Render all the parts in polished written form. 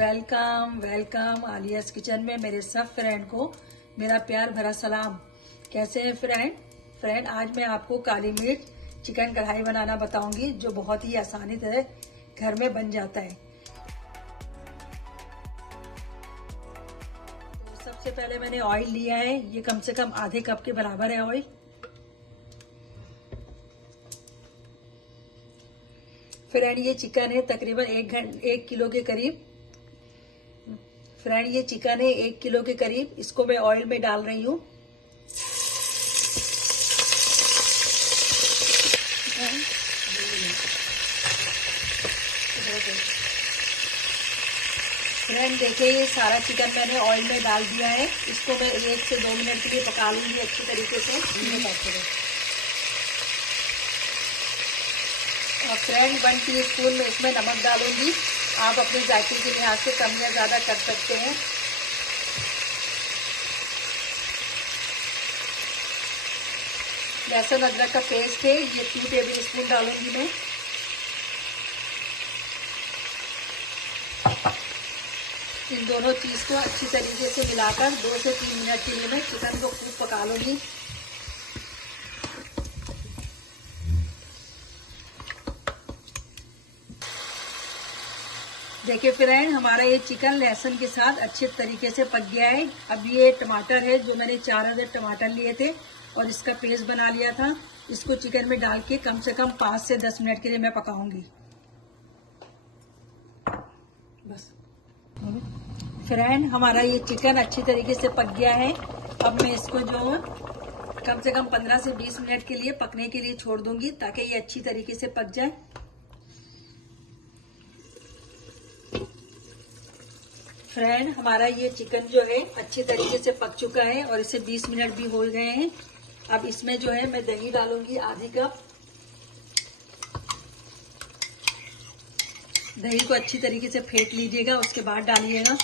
Welcome welcome आलियास kitchen में मेरे सब फ्रेंड को मेरा प्यार भरा सलाम। कैसे हैं फ्रेंड आज मैं आपको काली मिर्च चिकन कढ़ाई बनाना बताऊंगी जो बहुत ही आसानी से घर में बन जाता है। तो सबसे पहले मैंने ऑयल लिया है, ये कम से कम आधे कप के बराबर है ऑयल। फ्रेंड ये चिकन है तकरीबन 1 किलो के करीब। फ्रेंड ये चिकन है 1 किलो के करीब। इसको मैं ऑयल में डाल रही हूँ। फ्रेंड देखिए ये सारा चिकन मैंने ऑयल में डाल दिया है। इसको मैं 1 से 2 मिनट के लिए पका लूंगी अच्छी तरीके से। और फ्रेंड 1 टीस्पून में इसमें नमक डालूंगी। आप अपने जायके के लिहाज से कम या ज्यादा कर सकते हैं। लहसुन अदरक का पेस्ट है, ये 2 टेबल स्पून डालूंगी मैं। इन दोनों चीज को अच्छी तरीके से मिलाकर 2 से 3 मिनट के लिए मैं चिकन को खूब पका लूंगी। देखिए फ्रेंड हमारा ये चिकन लहसुन के साथ अच्छे तरीके से पक गया है। अब ये टमाटर है जो मैंने 4 अदद टमाटर लिए थे और इसका पेस्ट बना लिया था। इसको चिकन में डाल के कम से कम 5 से 10 मिनट के लिए मैं पकाऊंगी। बस फ्रेंड हमारा ये चिकन अच्छी तरीके से पक गया है। अब मैं इसको जो कम से कम 15 से 20 मिनट के लिए पकने के लिए छोड़ दूंगी ताकि ये अच्छी तरीके से पक जाए। फ्रेंड हमारा ये चिकन जो है अच्छी तरीके से पक चुका है और इसे 20 मिनट भी हो गए हैं। अब इसमें जो है मैं दही डालूंगी आधी कप। दही को अच्छी तरीके से फेंट लीजिएगा, उसके बाद डालिएगा।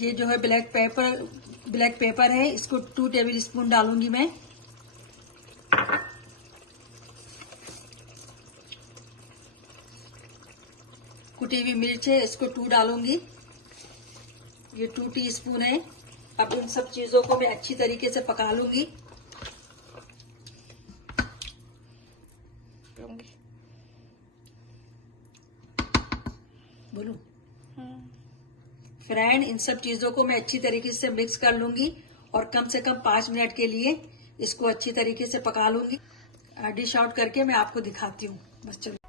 ये जो है ब्लैक पेपर है, इसको 2 टेबल स्पून डालूंगी मैं। कुटी हुई मिर्च है, इसको 2 डालूंगी। ये 2 टीस्पून है। अब इन सब चीजों को मैं अच्छी तरीके से पका लूंगी। बोलूं फ्रेंड इन सब चीजों को मैं अच्छी तरीके से मिक्स कर लूंगी और कम से कम 5 मिनट के लिए इसको अच्छी तरीके से पका लूंगी। डिश आउट करके मैं आपको दिखाती हूँ। बस चलो।